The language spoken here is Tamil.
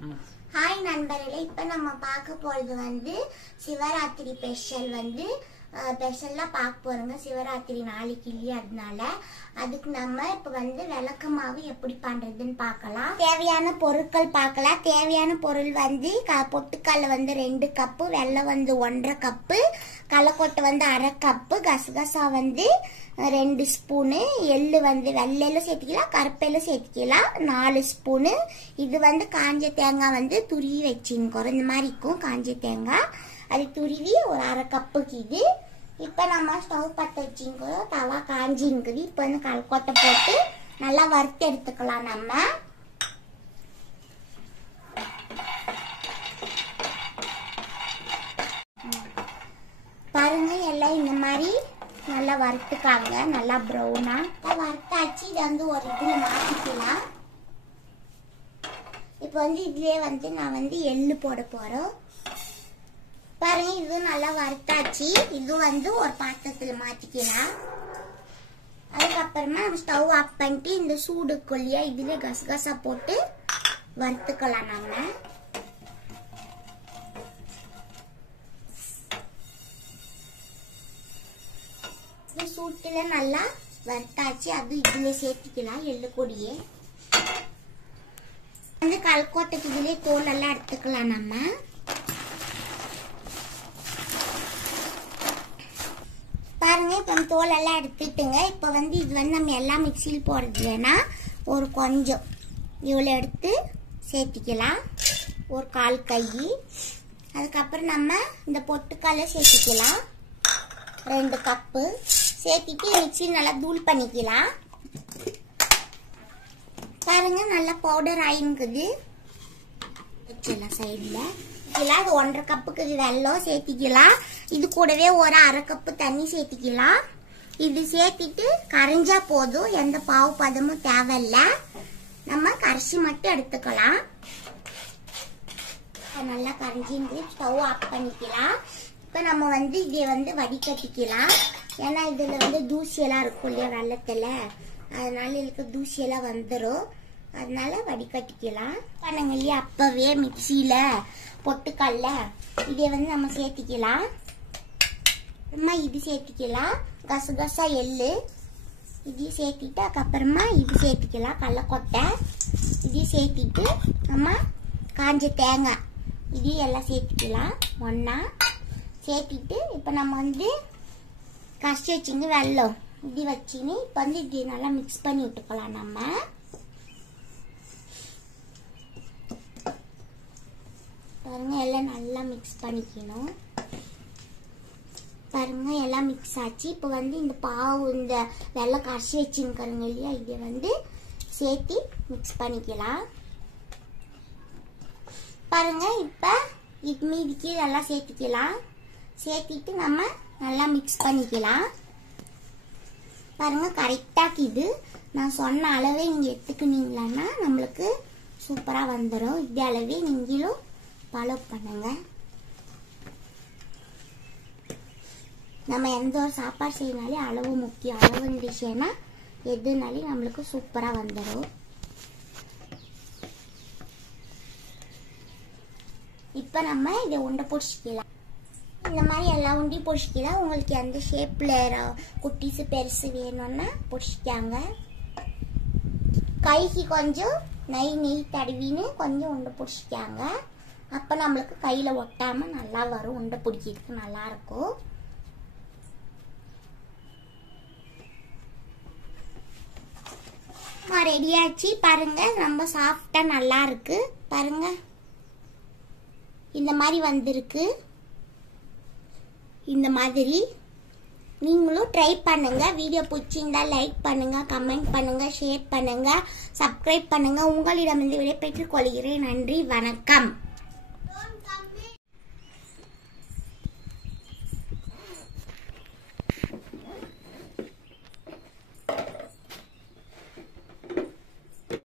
ஹாய் நண்பர்களே, இப்போ நம்ம பார்க்க போகிறது வந்து சிவராத்திரி ஸ்பெஷலாக பார்க்க போகிறோங்க. சிவராத்திரி நாளைக்கு இல்லையா, அதனால அதுக்கு நம்ம இப்போ வந்து விளக்கமாவு எப்படி பண்ணுறதுன்னு பார்க்கலாம். தேவையான பொருட்கள் பார்க்கலாம். தேவையான பொருள் வந்து பொட்டுக்கடலை வந்து 2 கப்பு, வெல்லம் வந்து 1.5 கப்பு, கடலக்கொட்டை வந்து 1/2 கப்பு, கசகசா வந்து 2 ஸ்பூனு, எள்ளு வந்து வெள்ளையில சேர்த்துக்கலாம், கருப்பையில சேர்த்துக்கலாம் 4 ஸ்பூனு. இது வந்து காஞ்ச தேங்காய் வந்து துருவி வச்சுன்னு இந்த மாதிரி இருக்கும் காஞ்ச தேங்காய், அது துருவி ஒரு 1/2 கப்புக்கு இது. இப்போ நம்ம ஸ்டவ் பற்ற வச்சுங்க, தவா காஞ்சிங்குது. இப்போ வந்து கடலக்கொட்டை போட்டு நல்லா வறுத்து எடுத்துக்கலாம். நம்ம பாருங்க, எல்லாம் இந்த மாதிரி நல்லா வறுத்துக்காங்க, நல்லா ப்ரௌனா வறுத்தாச்சு. இதை வந்து ஒரு இதில் மாற்றிக்கலாம். இப்போ வந்து இதுலேயே வந்து நான் வந்து எள்ளு போட போகிறோம். பாருங்க, இது நல்லா வறுத்தாச்சு. இது வந்து ஒரு பாத்திரத்தில் மாற்றிக்கலாம். அதுக்கப்புறமா நம்ம ஸ்டவ் ஆஃப் பண்ணிட்டு இந்த சூடுக்குள்ளேயே இதுல கசகசா போட்டு வறுத்துக்கலாம். நம்ம சூட்டுல நல்லா வறுத்தாச்சு. அது இதுல சேர்த்துக்கலாம். எள்ளு பொடியே வந்து கடலக்கொட்டைக்கு இதுலயே தோல் எல்லாம் எடுத்துக்கலாம். நம்ம பாருங்க, இப்போ தோல் எல்லாம் எடுத்துட்டுங்க. இப்போ வந்து இது வந்து நம்ம எல்லாம் மிக்சியில் போடுறது வேணா, ஒரு கொஞ்சம் இவ்வளோ எடுத்து சேர்த்திக்கலாம், ஒரு 1/4 கை. அதுக்கப்புறம் நம்ம இந்த பொட்டுக்கடலை சேர்த்திக்கலாம் 2 கப்பு. சேர்த்திட்டு மிக்சியில் நல்லா தூள் பண்ணிக்கலாம். பாருங்க, நல்லா பவுடர் ஆயிருக்குது. வச்சிடலாம் சைடில். இது 1/2 கப்புக்கு வெல்லம் சேர்த்திக்கலாம். இது கூடவே ஒரு 1/2 கப்பு தண்ணி சேர்த்திக்கலாம். இது சேர்த்திட்டு கரைஞ்சா போதும், எந்த பாவு பதமும் தேவையில்லை. நம்ம கரைச்சி மட்டும் எடுத்துக்கலாம். நல்லா கரைஞ்சி ஸ்டவ் ஆஃப் பண்ணிக்கலாம். இப்போ நம்ம வந்து இதை வந்து வடிகட்டிக்கலாம். ஏன்னா இதில் வந்து தூசியெல்லாம் இருக்கும் இல்லையா வெள்ளத்தில், அதனால இதுக்கு தூசியெல்லாம் வந்துடும். அதனால வடிகட்டிக்கலாம். பண்ணுங்க இல்லையா, அப்பவே மிக்சியில பொட்டுக்கடலை இதை வந்து நம்ம சேர்த்திக்கலாம். அப்புறமா இது சேர்த்திக்கலாம், கசகசா எள்ளு இதையும் சேர்த்திட்டு, அதுக்கப்புறமா இது சேர்த்திக்கலாம், கடலக்கொட்டை இதையும் சேர்த்திட்டு, நம்ம காஞ்ச தேங்காய் இதையும் எல்லாம் சேர்த்திக்கலாம் ஒன்னா சேர்த்திட்டு. இப்போ நம்ம வந்து கரைச்சி வச்சுங்க வெல்லம் இது வச்சுன்னு இப்போ வந்து இது நல்லா மிக்ஸ் பண்ணி விட்டுக்கலாம். நம்ம பாருங்க, எல்லாம் நல்லா மிக்ஸ் பண்ணிக்கணும். பாருங்க, எல்லாம் மிக்ஸ் ஆச்சு. இப்போ வந்து இந்த பாவு இந்த வெல்லம் கரைச்சி வச்சுருக்காருங்க இல்லையா, இதை வந்து சேர்த்து மிக்ஸ் பண்ணிக்கலாம். பாருங்க, இப்போ இது மீதிக்கு நல்லா சேர்த்துக்கலாம். சேர்த்திட்டு நம்ம நல்லா மிக்ஸ் பண்ணிக்கலாம். பாருங்க, கரெக்டாக இது நான் சொன்ன அளவே நீங்கள் எடுத்துக்கினீங்களான்னா நம்மளுக்கு சூப்பராக வந்துடும். இதே அளவே நீங்களும் ஃபாலோ பண்ணுங்க. நம்ம எந்த ஒரு சாப்பாடு செய்யனாலே அளவு முக்கியம். அளவு இருந்துச்சுன்னா எதுனாலும் நம்மளுக்கு சூப்பராக வந்துடும். இப்போ நம்ம இதை உண்டை பிடிச்சிக்கலாம். இந்த மாதிரி எல்லா உண்டி பிடிச்சிக்கலாம். உங்களுக்கு எந்த ஷேப்பில் குட்டிஸு பெருசு வேணும்னா பிடிச்சிக்காங்க. கைக்கு கொஞ்சம் நெய் தடவின்னு கொஞ்சம் உண்டை பிடிச்சிக்காங்க. அப்போ நம்மளுக்கு கையில் ஒட்டாமல் நல்லா வரும். உண்டை பிடிக்கிறதுக்கு நல்லா இருக்கும். ரெடியாச்சு. பாருங்க, ரொம்ப சாஃப்டா நல்லா இருக்கு. பாருங்க, இந்த மாதிரி வந்திருக்கு. இந்த மாதிரி நீங்களும் ட்ரை பண்ணுங்க. வீடியோ பிடிச்சிருந்தா லைக் பண்ணுங்க, கமெண்ட் பண்ணுங்க, ஷேர் பண்ணுங்க, சப்ஸ்கிரைப் பண்ணுங்க. உங்களிடமிருந்து விடைபெற்றுக் கொள்கிறேன். நன்றி, வணக்கம்.